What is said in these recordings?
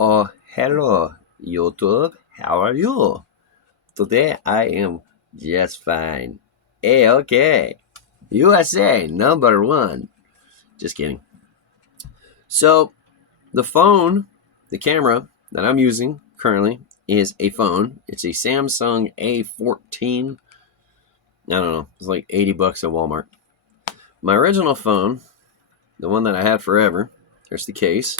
Oh, hello, YouTube. How are you? Today I am just fine. Hey, okay. USA number one. Just kidding. So, the phone, the camera that I'm using currently is a phone. It's a Samsung A14. I don't know. It's like 80 bucks at Walmart. My original phone, the one that I had forever, there's the case.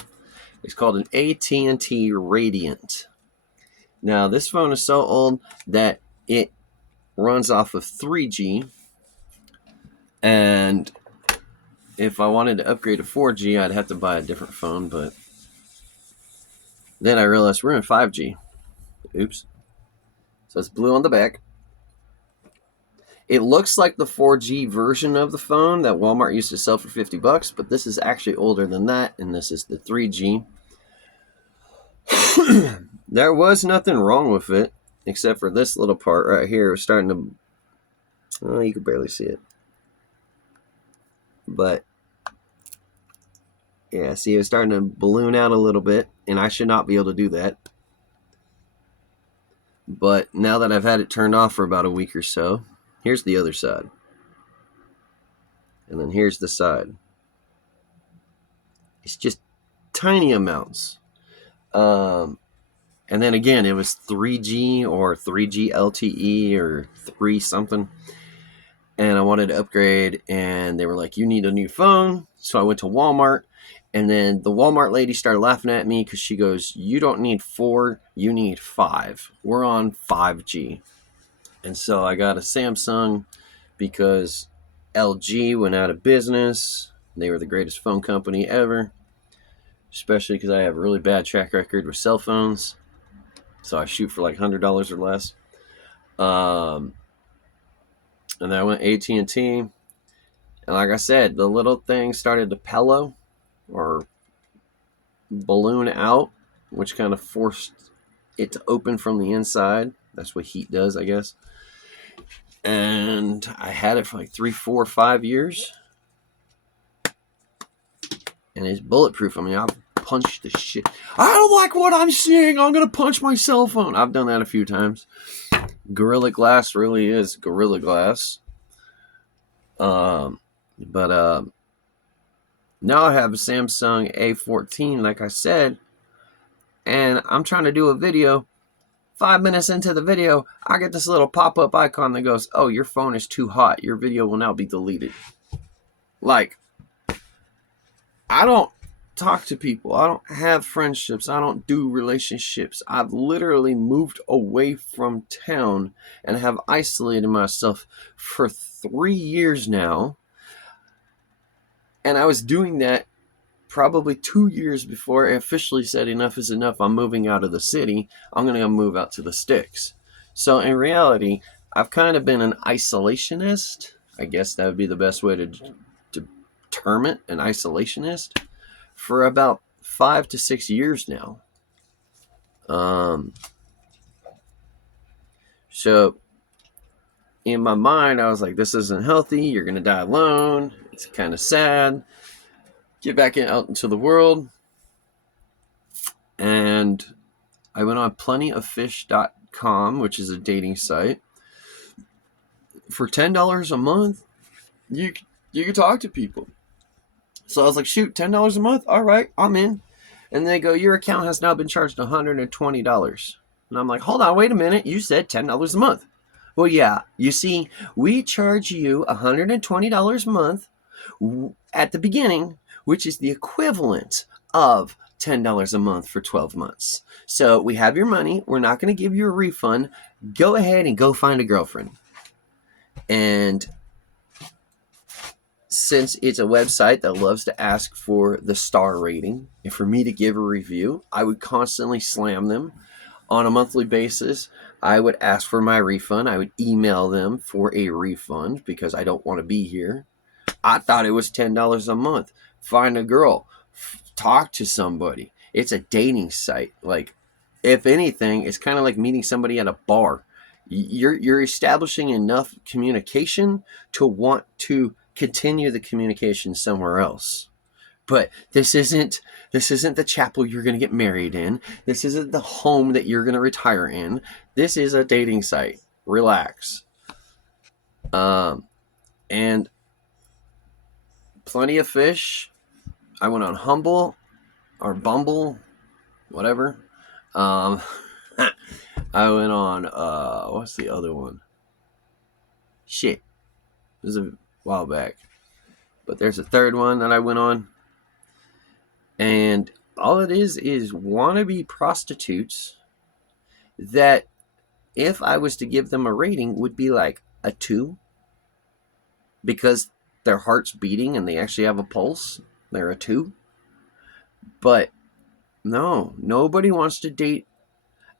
It's called an AT&T Radiant. Now, this phone is so old that it runs off of 3G, and if I wanted to upgrade to 4G, I'd have to buy a different phone, but then I realized we're in 5G. Oops. So it's blue on the back. It looks like the 4G version of the phone that Walmart used to sell for 50 bucks, but this is actually older than that, and this is the 3G. There was nothing wrong with it, except for this little part right here. It's starting to... Oh, you can barely see it. But yeah, see, it's starting to balloon out a little bit, and I should not be able to do that. But now that I've had it turned off for about a week or so, here's the other side. And then here's the side. It's just tiny amounts. And then again, it was 3G or 3G LTE or 3 something. And I wanted to upgrade, and they were like, you need a new phone. So I went to Walmart, and then the Walmart lady started laughing at me because she goes, you don't need 4, you need 5. We're on 5G. And so I got a Samsung because LG went out of business. They were the greatest phone company ever, especially because I have a really bad track record with cell phones. So I shoot for like $100 or less. And then I went AT&T. And like I said, the little thing started to pillow or balloon out, which kind of forced it to open from the inside. That's what heat does, I guess. And I had it for like 3, 4, 5 years. And it's bulletproof. I mean, I've punched the shit. I don't like what I'm seeing. I'm going to punch my cell phone. I've done that a few times. Gorilla Glass really is Gorilla Glass. But now I have a Samsung A14, like I said, and I'm trying to do a video. 5 minutes into the video, I get this little pop-up icon that goes, oh, your phone is too hot. Your video will now be deleted. Like, I don't talk to people. I don't have friendships. I don't do relationships. I've literally moved away from town and have isolated myself for 3 years now. And I was doing that probably 2 years before I officially said enough is enough. I'm moving out of the city. I'm going to go move out to the sticks. So in reality, I've kind of been an isolationist. I guess that would be the best way to term it, an isolationist, for about 5 to 6 years now. So in my mind, I was like, this isn't healthy. You're going to die alone. It's kind of sad. Get back out into the world. And I went on plentyoffish.com, which is a dating site. For $10 a month, you can talk to people. So I was like, shoot, $10 a month? All right, I'm in. And they go, your account has now been charged $120. And I'm like, hold on, wait a minute. You said $10 a month. Well, yeah, you see, we charge you $120 a month at the beginning, which is the equivalent of $10 a month for 12 months. So we have your money. We're not going to give you a refund. Go ahead and go find a girlfriend. And since it's a website that loves to ask for the star rating, and for me to give a review, I would constantly slam them on a monthly basis. I would ask for my refund. I would email them for a refund because I don't want to be here. I thought it was $10 a month. Find a girl. Talk to somebody. It's a dating site. Like, if anything, it's kind of like meeting somebody at a bar. You're establishing enough communication to want to continue the communication somewhere else. But this isn't the chapel you're going to get married in. This isn't the home that you're going to retire in. This is a dating site. Relax. And plenty of fish. I went on Humble or Bumble, whatever. I went on what's the other one? Shit. This is a while back. But there's a third one that I went on. And all it is wannabe prostitutes that, if I was to give them a rating, would be like a 2. Because their heart's beating and they actually have a pulse. They're a 2. But no, nobody wants to date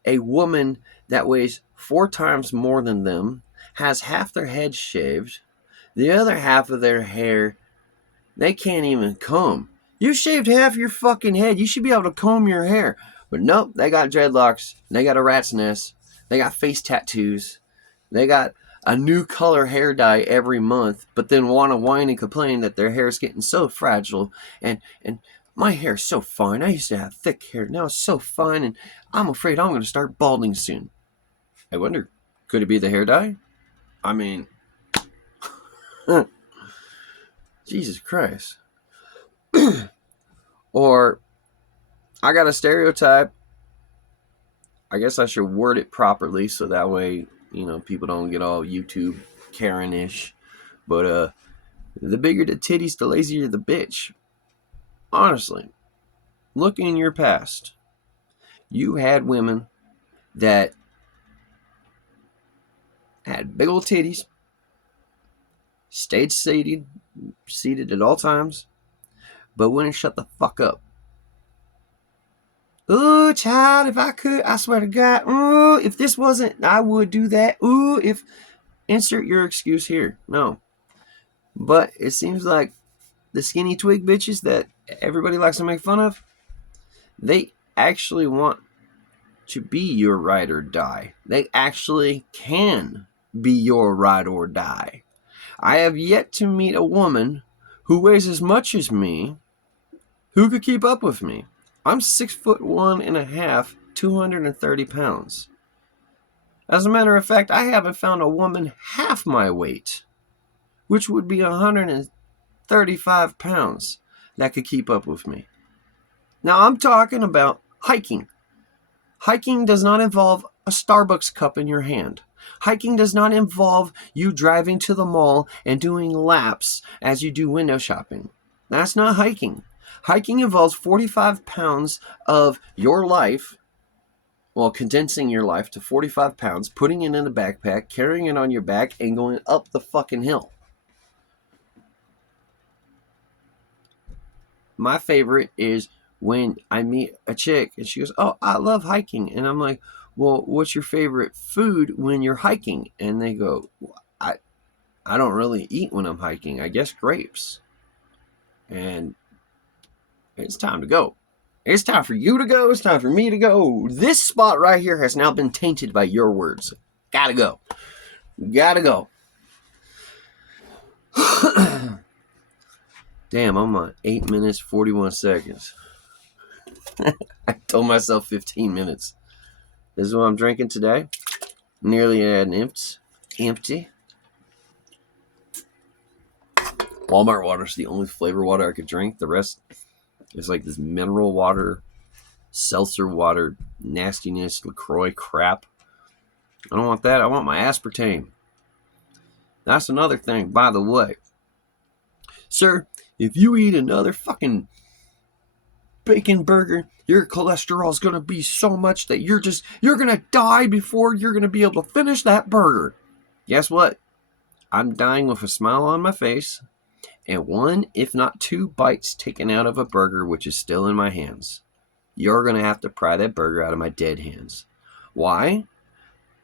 a woman that weighs 4 times more than them, has half their head shaved, the other half of their hair, they can't even comb. You shaved half your fucking head. You should be able to comb your hair. But nope, they got dreadlocks. They got a rat's nest. They got face tattoos. They got a new color hair dye every month, but then want to whine and complain that their hair is getting so fragile. And my hair's so fine. I used to have thick hair. Now it's so fine, and I'm afraid I'm going to start balding soon. I wonder, could it be the hair dye? I mean, Jesus Christ. Or, I got a stereotype. I guess I should word it properly so that way, people don't get all YouTube Karen-ish. But, the bigger the titties, the lazier the bitch. Honestly, look in your past. You had women that had big old titties, stayed seated at all times, but wouldn't shut the fuck up. Ooh, child, if I could, I swear to God, ooh, if this wasn't, I would do that. Ooh, if, insert your excuse here. No. But it seems like the skinny twig bitches that everybody likes to make fun of, they actually want to be your ride or die. They actually can be your ride or die. I have yet to meet a woman who weighs as much as me who could keep up with me. I'm 6'1.5", 230 pounds. As a matter of fact, I haven't found a woman half my weight, which would be 135 pounds, that could keep up with me. Now, I'm talking about hiking. Hiking does not involve a Starbucks cup in your hand. Hiking does not involve you driving to the mall and doing laps as you do window shopping. That's not hiking. Hiking involves 45 pounds of your life, well, condensing your life to 45 pounds, putting it in a backpack, carrying it on your back, and going up the fucking hill. My favorite is when I meet a chick and she goes, "Oh, I love hiking." And I'm like, "Well, what's your favorite food when you're hiking?" And they go, I don't really eat when I'm hiking. I guess grapes. And it's time to go. It's time for you to go. It's time for me to go. This spot right here has now been tainted by your words. Gotta go. Gotta go. Damn, I'm on 8 minutes, 41 seconds. I told myself 15 minutes. This is what I'm drinking today. Nearly an empty. Walmart water is the only flavor water I could drink. The rest is like this mineral water, seltzer water, nastiness, LaCroix crap. I don't want that. I want my aspartame. That's another thing, by the way. Sir, if you eat another fucking bacon burger, your cholesterol is going to be so much that you're going to die before you're going to be able to finish that burger. Guess what? I'm dying with a smile on my face and 1, if not 2 bites taken out of a burger which is still in my hands. You're going to have to pry that burger out of my dead hands. Why?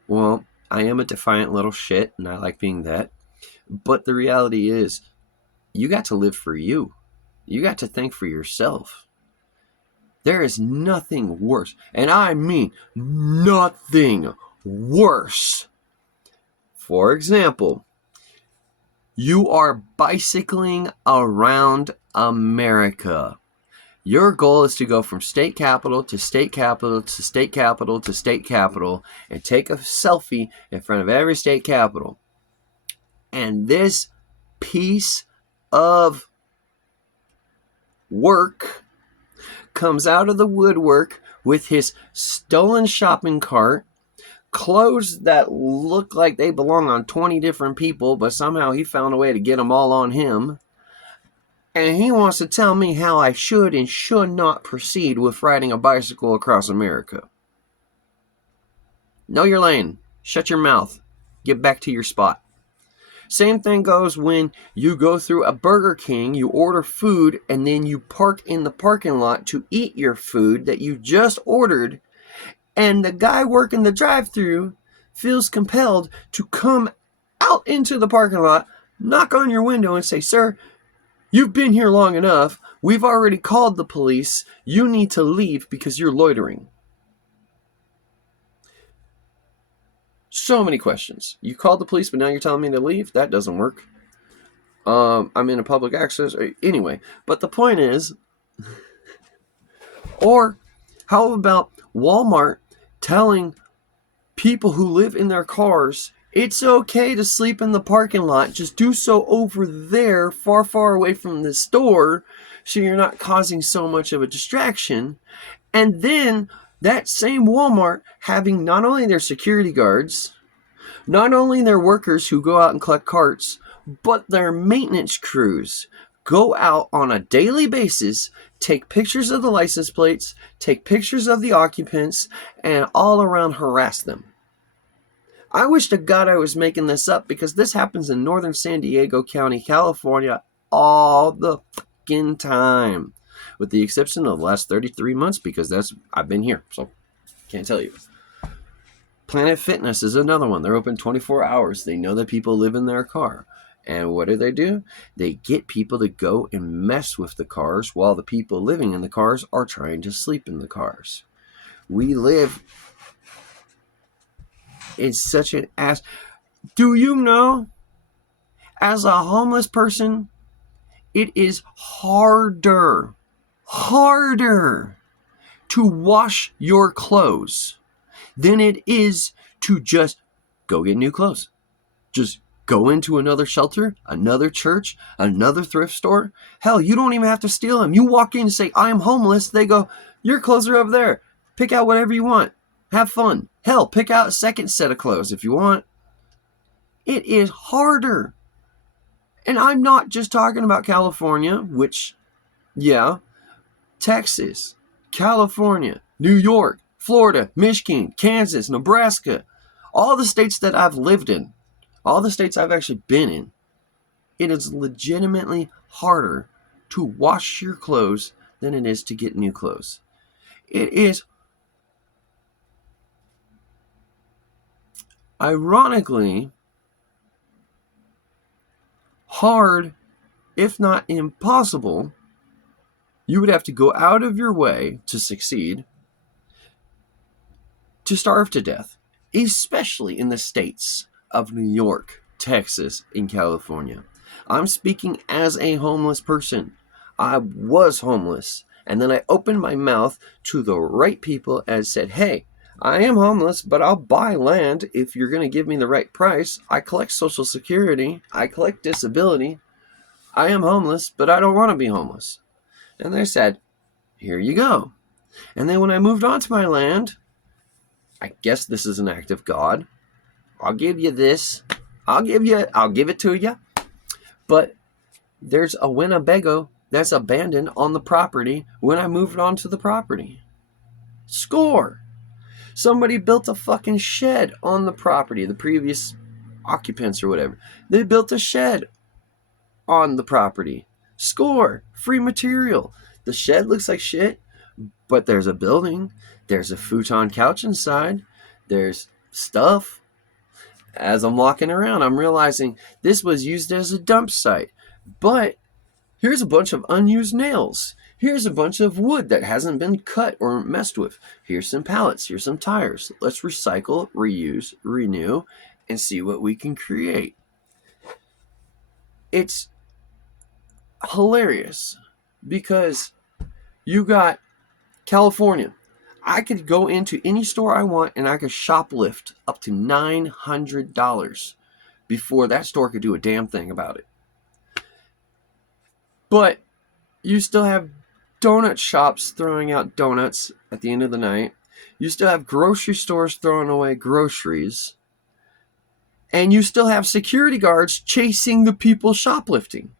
Well, I am a defiant little shit, and I like being that. But the reality is, you got to live for you. You got to think for yourself. There is nothing worse, and I mean nothing worse. For example, you are bicycling around America. Your goal is to go from state capital to state capital to state capital to state capital and take a selfie in front of every state capital. And this piece of work comes out of the woodwork with his stolen shopping cart, clothes that look like they belong on 20 different people, but somehow he found a way to get them all on him. And he wants to tell me how I should and should not proceed with riding a bicycle across America. Know your lane. Shut your mouth. Get back to your spot. Same thing goes when you go through a Burger King, you order food, and then you park in the parking lot to eat your food that you just ordered, and the guy working the drive-thru feels compelled to come out into the parking lot, knock on your window and say, "Sir, you've been here long enough. We've already called the police. You need to leave because you're loitering." So many questions. You called the police, but now you're telling me to leave? That doesn't work. I'm in a public access. Anyway, but the point is, or how about Walmart telling people who live in their cars, it's okay to sleep in the parking lot, just do so over there, far, far away from the store, so you're not causing so much of a distraction. And then that same Walmart having not only their security guards, not only their workers who go out and collect carts, but their maintenance crews go out on a daily basis, take pictures of the license plates, take pictures of the occupants, and all around harass them. I wish to God I was making this up, because this happens in northern San Diego County, California, all the fucking time. With the exception of the last 33 months, because I've been here, so can't tell you. Planet Fitness is another one. They're open 24 hours. They know that people live in their car. And what do? They get people to go and mess with the cars while the people living in the cars are trying to sleep in the cars. We live in such an ass. Do you know, as a homeless person, it is harder to wash your clothes than it is to just go get new clothes. Just go into another shelter, another church, another thrift store. Hell, you don't even have to steal them. You walk in and say, "I'm homeless." They go, "Your clothes are over there. Pick out whatever you want. Have fun." Hell, pick out a second set of clothes if you want. It is harder. And I'm not just talking about California, which, yeah, Texas, California, New York, Florida, Michigan, Kansas, Nebraska, all the states that I've lived in, all the states I've actually been in, it is legitimately harder to wash your clothes than it is to get new clothes. It is ironically hard, if not impossible. You would have to go out of your way to succeed, to starve to death, especially in the states of New York, Texas, and California. I'm speaking as a homeless person. I was homeless, and then I opened my mouth to the right people and said, "Hey, I am homeless, but I'll buy land if you're going to give me the right price. I collect Social Security. I collect disability. I am homeless, but I don't want to be homeless." And they said, "Here you go." And then when I moved onto my land, I guess this is an act of God. I'll give you this. I'll give it to you. But there's a Winnebago that's abandoned on the property when I moved onto the property. Score. Somebody built a fucking shed on the property, the previous occupants or whatever. They built a shed on the property. Score. Free material. The shed looks like shit, but there's a building. There's a futon couch inside. There's stuff. As I'm walking around, I'm realizing this was used as a dump site. But here's a bunch of unused nails. Here's a bunch of wood that hasn't been cut or messed with. Here's some pallets. Here's some tires. Let's recycle, reuse, renew, and see what we can create. It's hilarious. Because you got California. I could go into any store I want and I could shoplift up to $900 before that store could do a damn thing about it. But you still have donut shops throwing out donuts at the end of the night. You still have grocery stores throwing away groceries. And you still have security guards chasing the people shoplifting.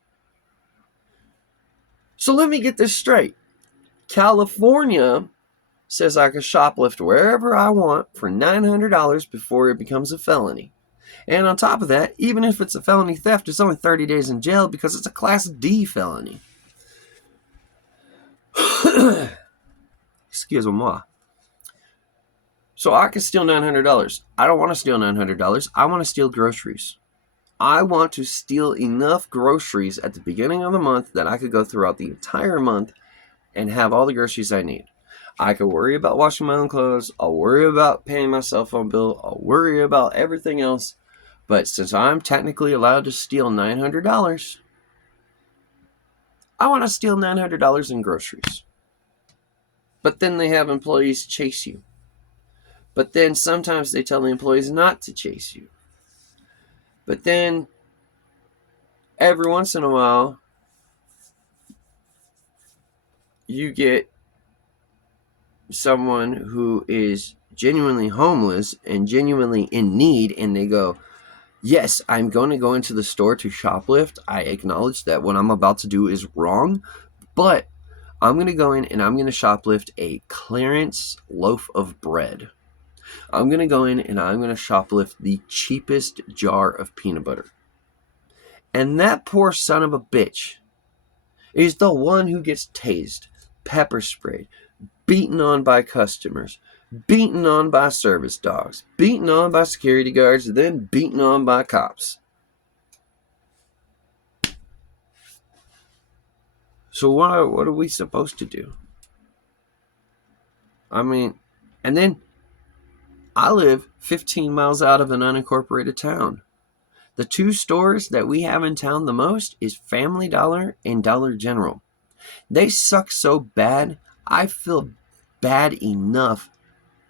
So let me get this straight. California says I can shoplift wherever I want for $900 before it becomes a felony. And on top of that, even if it's a felony theft, it's only 30 days in jail because it's a Class D felony. Excuse-moi. So I can steal $900. I don't want to steal $900. I want to steal groceries. I want to steal enough groceries at the beginning of the month that I could go throughout the entire month and have all the groceries I need. I could worry about washing my own clothes. I'll worry about paying my cell phone bill. I'll worry about everything else. But since I'm technically allowed to steal $900, I want to steal $900 in groceries. But then they have employees chase you. But then sometimes they tell the employees not to chase you. But then every once in a while, you get someone who is genuinely homeless and genuinely in need, and they go, yes, I'm going to go into the store to shoplift. I acknowledge that what I'm about to do is wrong, but I'm going to go in and I'm going to shoplift a clearance loaf of bread. I'm going to go in and I'm going to shoplift the cheapest jar of peanut butter. And that poor son of a bitch is the one who gets tased, pepper sprayed, beaten on by customers, beaten on by service dogs, beaten on by security guards, then beaten on by cops. So what are we supposed to do? I mean, and then I live 15 miles out of an unincorporated town. The two stores that we have in town the most is Family Dollar and Dollar General. They suck so bad, I feel bad enough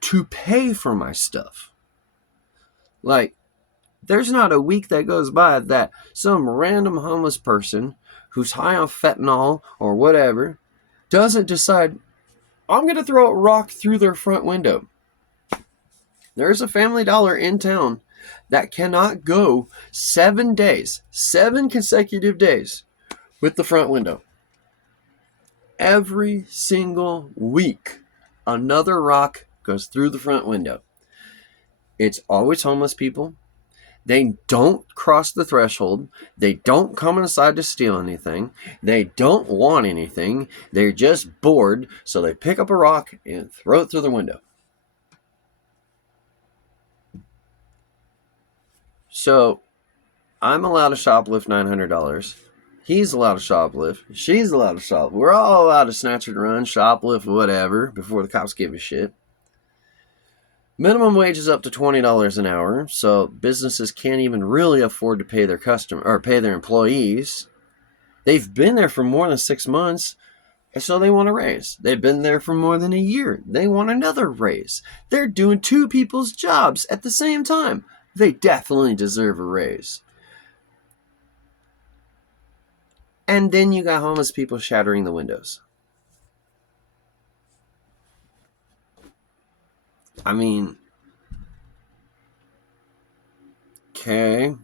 to pay for my stuff. Like, there's not a week that goes by that some random homeless person who's high on fentanyl or whatever doesn't decide, I'm going to throw a rock through their front window. There's a Family Dollar in town that cannot go 7 days, 7 consecutive days with the front window. Every single week, another rock goes through the front window. It's always homeless people. They don't cross the threshold. They don't come inside to steal anything. They don't want anything. They're just bored, so they pick up a rock and throw it through the window. So, I'm allowed to shoplift $900. He's allowed to shoplift. She's allowed to shoplift. We're all allowed to snatch and run, shoplift, whatever, before the cops give a shit. Minimum wage is up to $20 an hour, so businesses can't even really afford to pay their pay their employees. They've been there for more than 6 months, and so they want a raise. They've been there for more than a year. They want another raise. They're doing 2 people's jobs at the same time. They definitely deserve a raise. And then you got homeless people shattering the windows. I mean, okay.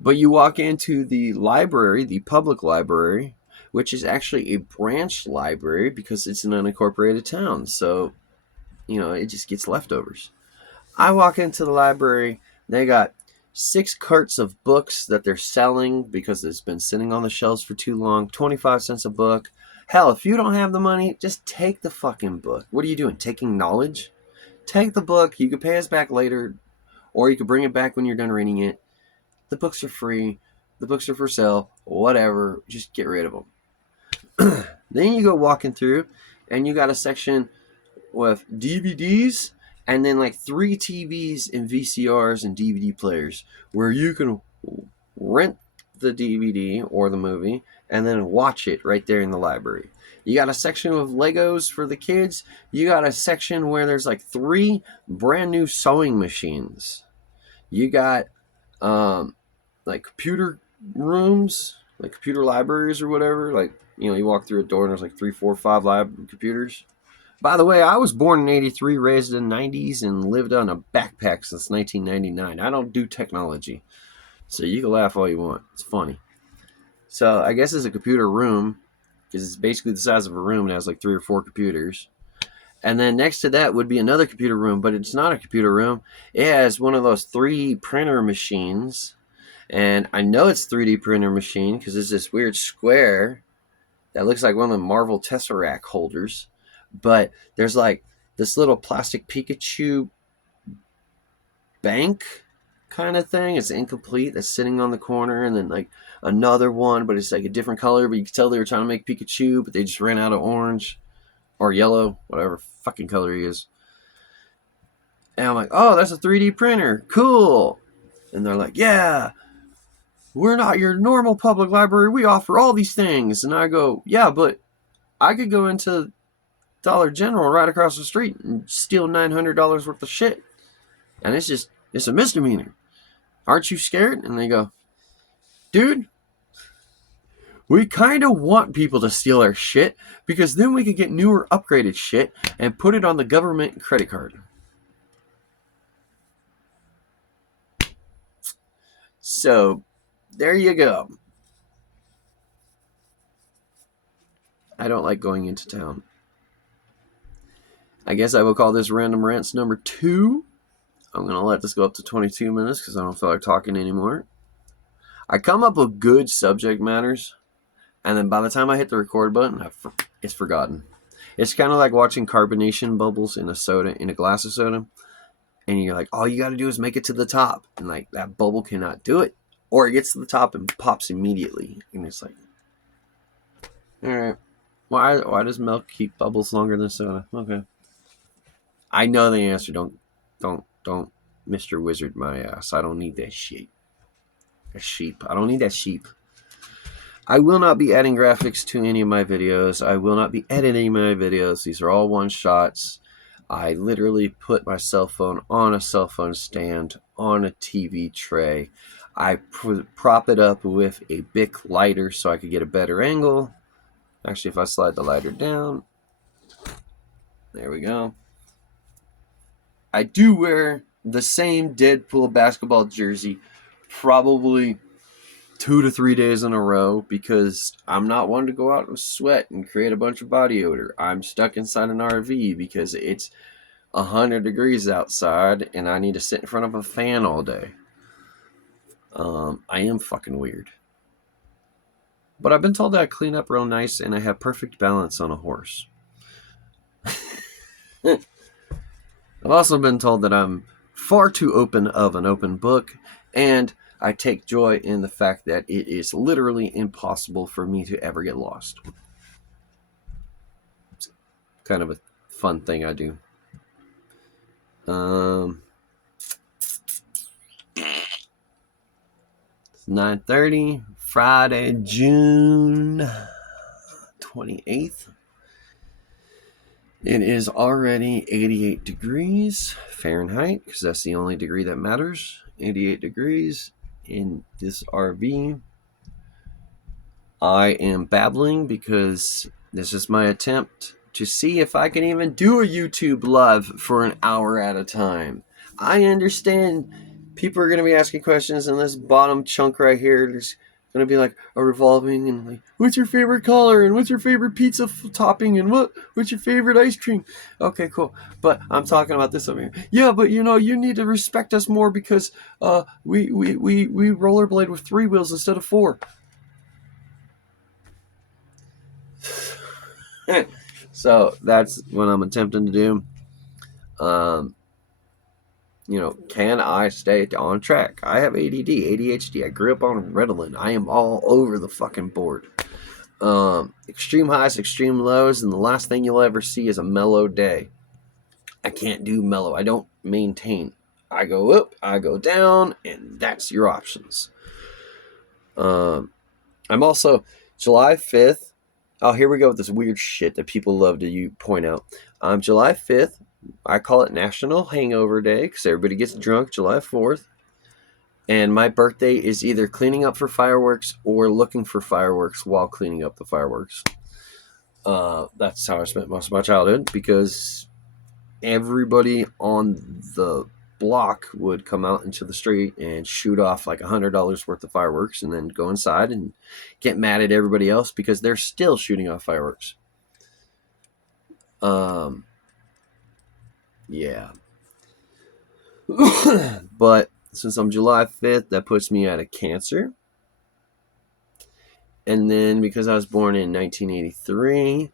But you walk into the library, the public library, which is actually a branch library because it's an unincorporated town. So, it just gets leftovers. I walk into the library, they got 6 carts of books that they're selling because it's been sitting on the shelves for too long, 25 cents a book. Hell, if you don't have the money, just take the fucking book. What are you doing, taking knowledge? Take the book, you can pay us back later, or you can bring it back when you're done reading it. The books are free, the books are for sale, whatever, just get rid of them. Then you go walking through, and you got a section with DVDs, and then like 3 TVs and VCRs and DVD players where you can rent the DVD or the movie and then watch it right there in the library. You got a section of Legos for the kids. You got a section where there's like 3 brand new sewing machines. You got like computer rooms, like computer libraries or whatever. Like, you walk through a door and there's like 3, 4, 5 lab computers. By the way, I was born in 83, raised in the 90s, and lived on a backpack since 1999. I don't do technology. So you can laugh all you want. It's funny. So I guess it's a computer room, because it's basically the size of a room and has like 3 or 4 computers. And then next to that would be another computer room, but it's not a computer room. It has one of those 3D printer machines. And I know it's 3D printer machine because it's this weird square that looks like one of the Marvel Tesseract holders. But there's like this little plastic Pikachu bank kind of thing. It's incomplete. That's sitting on the corner. And then like another one, but it's like a different color. But you can tell they were trying to make Pikachu, but they just ran out of orange or yellow, whatever fucking color he is. And I'm like, oh, that's a 3D printer. Cool. And they're like, yeah, we're not your normal public library. We offer all these things. And I go, yeah, but I could go into Dollar General right across the street and steal $900 worth of shit. And it's a misdemeanor. Aren't you scared? And they go, dude, we kind of want people to steal our shit because then we could get newer upgraded shit and put it on the government credit card. So, there you go. I don't like going into town. I guess I will call this Random Rants number 2. I'm going to let this go up to 22 minutes because I don't feel like talking anymore. I come up with good subject matters, and then by the time I hit the record button, it's forgotten. It's kind of like watching carbonation bubbles in a glass of soda, and you're like, all you got to do is make it to the top, and like that bubble cannot do it, or it gets to the top and pops immediately, and it's like, all right, why does milk keep bubbles longer than soda? Okay, I know the answer. Don't Mr. Wizard my ass. I don't need that shit. A sheep. I don't need that sheep. I will not be adding graphics to any of my videos. I will not be editing my videos. These are all one shots. I literally put my cell phone on a cell phone stand on a TV tray. I prop it up with a Bic lighter so I could get a better angle. Actually, if I slide the lighter down, there we go. I do wear the same Deadpool basketball jersey probably 2 to 3 days in a row because I'm not one to go out and sweat and create a bunch of body odor. I'm stuck inside an RV because it's 100 degrees outside and I need to sit in front of a fan all day. I am fucking weird. But I've been told that I clean up real nice and I have perfect balance on a horse. I've also been told that I'm far too open of an open book, and I take joy in the fact that it is literally impossible for me to ever get lost. It's kind of a fun thing I do. It's 9:30, Friday, June 28th. It is already 88 degrees Fahrenheit, because that's the only degree that matters. 88 degrees in this RV. I am babbling because this is my attempt to see if I can even do a YouTube live for an hour at a time. I understand people are going to be asking questions, and this bottom chunk right here is going to be like a revolving and like, what's your favorite color and what's your favorite pizza topping and what's your favorite ice cream? Okay, cool. But I'm talking about this over here. Yeah, but you need to respect us more because we rollerblade with 3 wheels instead of 4. So that's what I'm attempting to do. Can I stay on track? I have ADD, ADHD. I grew up on Ritalin. I am all over the fucking board. Extreme highs, extreme lows, and the last thing you'll ever see is a mellow day. I can't do mellow. I don't maintain. I go up, I go down, and that's your options. I'm also July 5th. Oh, here we go with this weird shit that people love to point out. July 5th, I call it National Hangover Day because everybody gets drunk July 4th. And my birthday is either cleaning up for fireworks or looking for fireworks while cleaning up the fireworks. That's how I spent most of my childhood because everybody on the block would come out into the street and shoot off like $100 worth of fireworks and then go inside and get mad at everybody else because they're still shooting off fireworks. Yeah. But since I'm July 5th, that puts me at a Cancer. And then because I was born in 1983,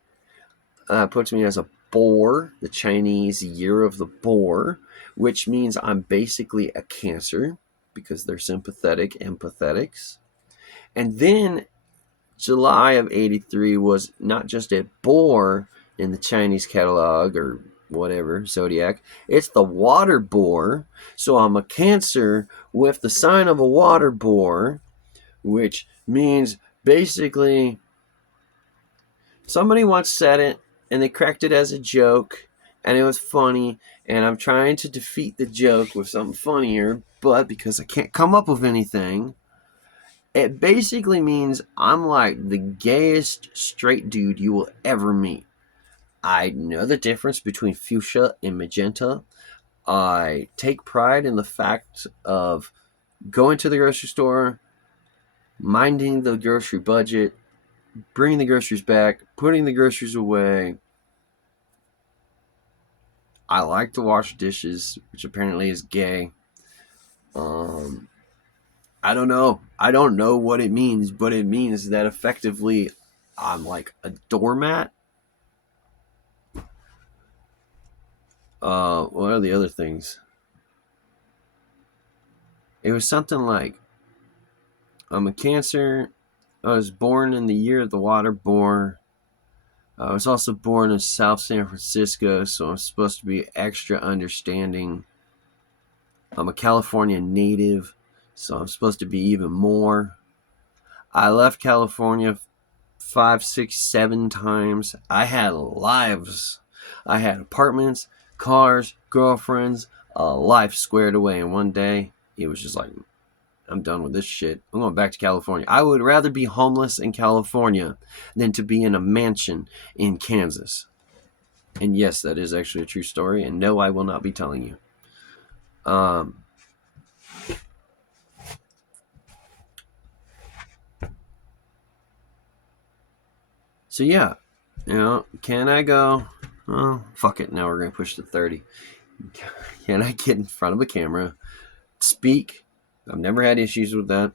puts me as a Boar, the Chinese year of the boar, which means I'm basically a Cancer because they're sympathetic empathetics. And then July of 83 was not just a boar in the Chinese catalog or whatever, zodiac. It's the water boar. So I'm a Cancer with the sign of a water boar, which means basically somebody once said it and they cracked it as a joke and it was funny, and I'm trying to defeat the joke with something funnier, but because I can't come up with anything, it basically means I'm like the gayest straight dude you will ever meet. I know the difference between fuchsia and magenta. I take pride in the fact of going to the grocery store, minding the grocery budget, bringing the groceries back, putting the groceries away. I like to wash dishes, which apparently is gay. I don't know. I don't know what it means, but it means that effectively I'm like a doormat. What are the other things? It was something like I'm a Cancer. I was born in the year of the water boar. I was also born in South San Francisco, so I'm supposed to be extra understanding. I'm a California native, so I'm supposed to be even more. I left California 5, 6, 7 times. I had lives. I had apartments, cars, girlfriends, a life squared away. And one day, it was just like, I'm done with this shit. I'm going back to California. I would rather be homeless in California than to be in a mansion in Kansas. And yes, that is actually a true story. And no, I will not be telling you. So yeah, can I go? Oh, fuck it. Now we're going to push to 30. Can I get in front of a camera, speak? I've never had issues with that.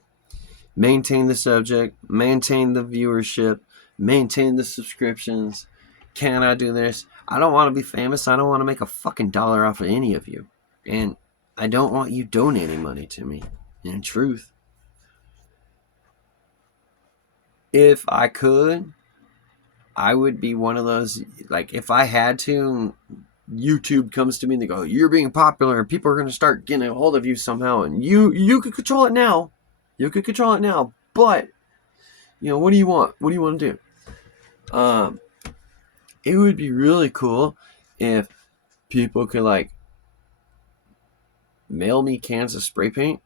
Maintain the subject, maintain the viewership, maintain the subscriptions. Can I do this? I don't want to be famous. I don't want to make a fucking dollar off of any of you. And I don't want you donating money to me. In truth, if I could, I would be one of those, like, if I had to, YouTube comes to me and they go, you're being popular and people are going to start getting a hold of you somehow, and you could control it now. You could control it now, but what do you want? What do you want to do? It would be really cool if people could like mail me cans of spray paint,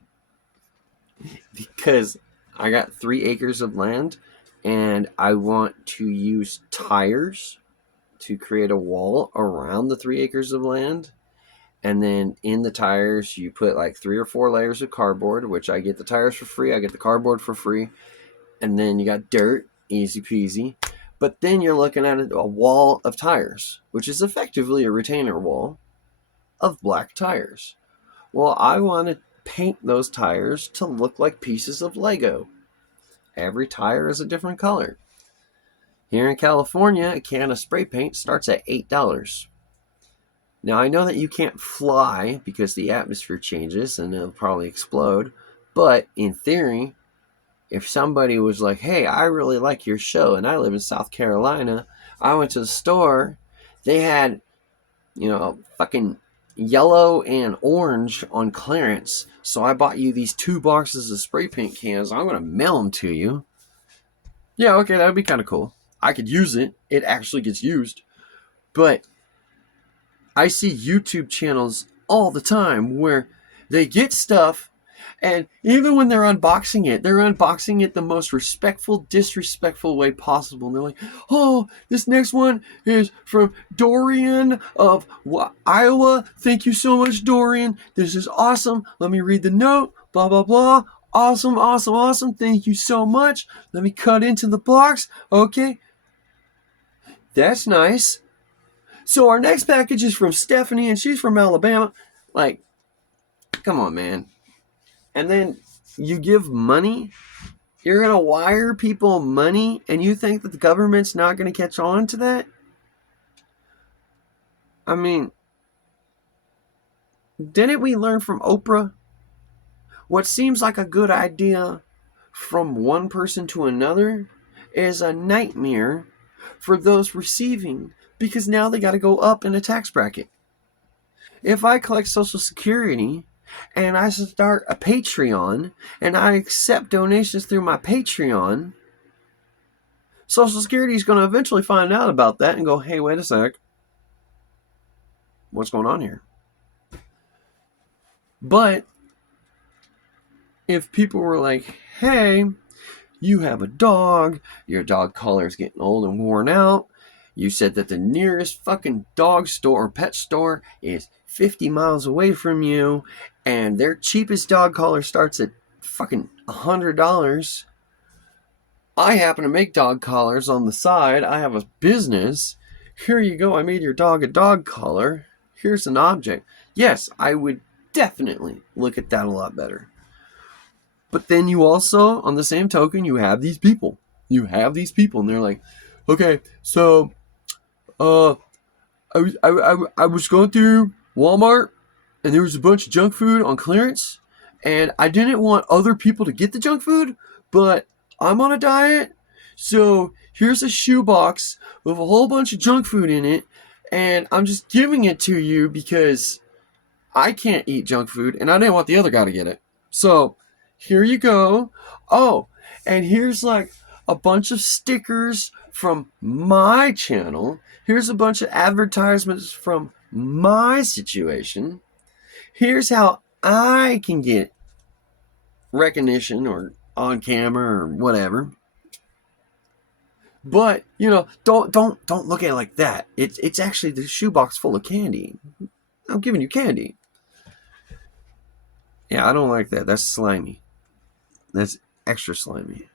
because I got 3 acres of land and I want to use tires to create a wall around the 3 acres of land. And then in the tires, you put like 3 or 4 layers of cardboard, which I get the tires for free. I get the cardboard for free. And then you got dirt, easy peasy. But then you're looking at a wall of tires, which is effectively a retainer wall of black tires. Well, I want to paint those tires to look like pieces of Lego. Every tire is a different color. Here in California, a can of spray paint starts at $8. Now, I know that you can't fly because the atmosphere changes and it'll probably explode. But in theory, if somebody was like, hey, I really like your show and I live in South Carolina, I went to the store, they had, fucking yellow and orange on clearance. So I bought you these 2 boxes of spray paint cans. I'm going to mail them to you. Yeah, okay, that would be kind of cool. I could use it. It actually gets used. But I see YouTube channels all the time where they get stuff, and even when they're unboxing it the most respectful, disrespectful way possible. And they're like, oh, this next one is from Dorian of Iowa. Thank you so much, Dorian. This is awesome. Let me read the note. Blah, blah, blah. Awesome, awesome, awesome. Thank you so much. Let me cut into the box. Okay. That's nice. So our next package is from Stephanie, and she's from Alabama. Like, come on, man. And then you give money? You're going to wire people money, and you think that the government's not going to catch on to that? I mean, didn't we learn from Oprah? What seems like a good idea from one person to another is a nightmare for those receiving, because now they got to go up in a tax bracket. If I collect Social Security and I start a Patreon and I accept donations through my Patreon, Social Security is going to eventually find out about that and go, hey, wait a sec. What's going on here? But if people were like, hey, you have a dog, your dog collar is getting old and worn out, you said that the nearest fucking dog store or pet store is 50 miles away from you, and their cheapest dog collar starts at fucking $100. I happen to make dog collars on the side. I have a business. Here you go. I made your dog a dog collar. Here's an object. Yes, I would definitely look at that a lot better. But then you also, on the same token, you have these people. And they're like, okay, so I was going through Walmart, and there was a bunch of junk food on clearance, and I didn't want other people to get the junk food, but I'm on a diet, so here's a shoebox with a whole bunch of junk food in it, and I'm just giving it to you because I can't eat junk food, and I didn't want the other guy to get it. So here you go. Oh, and here's like a bunch of stickers from my channel. Here's a bunch of advertisements from my situation. Here's how I can get recognition or on camera or whatever. But, you know, don't look at it like that. It's actually the shoebox full of candy. I'm giving you candy. Yeah, I don't like that. That's slimy. That's extra slimy.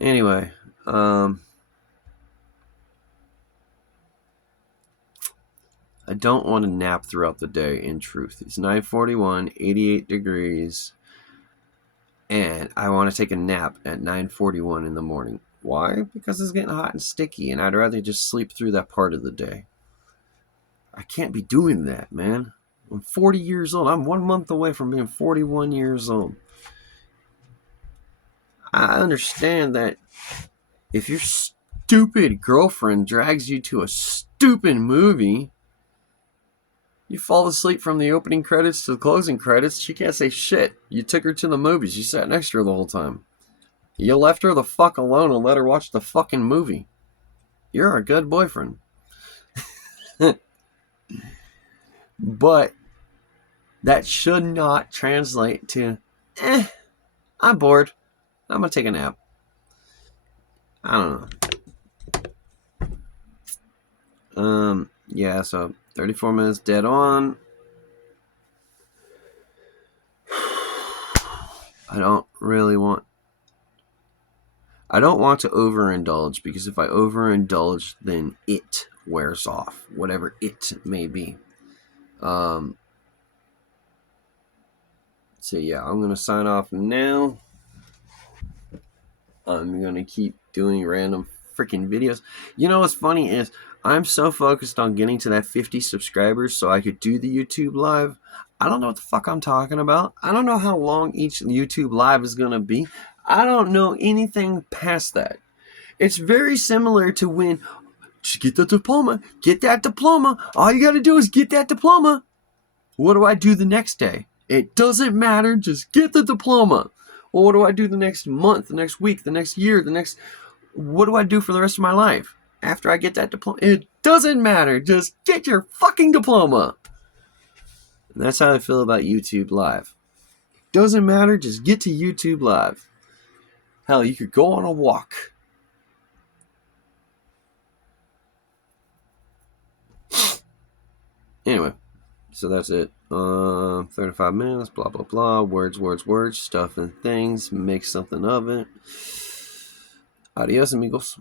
Anyway, I don't want to nap throughout the day, in truth. It's 9:41, 88 degrees, and I want to take a nap at 9:41 in the morning. Why? Because it's getting hot and sticky, and I'd rather just sleep through that part of the day. I can't be doing that, man. I'm 40 years old. I'm 1 month away from being 41 years old. I understand that if your stupid girlfriend drags you to a stupid movie, you fall asleep from the opening credits to the closing credits, she can't say shit. You took her to the movies. You sat next to her the whole time. You left her the fuck alone and let her watch the fucking movie. You're a good boyfriend. But that should not translate to, I'm bored. I'm going to take a nap. I don't know. Yeah, so 34 minutes dead on. I don't want to overindulge, because if I overindulge, then it wears off, whatever it may be. So yeah, I'm going to sign off now. I'm going to keep doing random freaking videos. You know what's funny is I'm so focused on getting to that 50 subscribers so I could do the YouTube live. I don't know what the fuck I'm talking about. I don't know how long each YouTube live is going to be. I don't know anything past that. It's very similar to when, just get the diploma, get that diploma. All you got to do is get that diploma. What do I do the next day? It doesn't matter. Just get the diploma. Well, what do I do the next month, the next week, the next year, what do I do for the rest of my life after I get that diploma? It doesn't matter. Just get your fucking diploma. And that's how I feel about YouTube Live. Doesn't matter. Just get to YouTube Live. Hell, you could go on a walk. Anyway, so that's it. 35 minutes, blah, blah, blah. Words, stuff and things. Make something of it. Adios, amigos.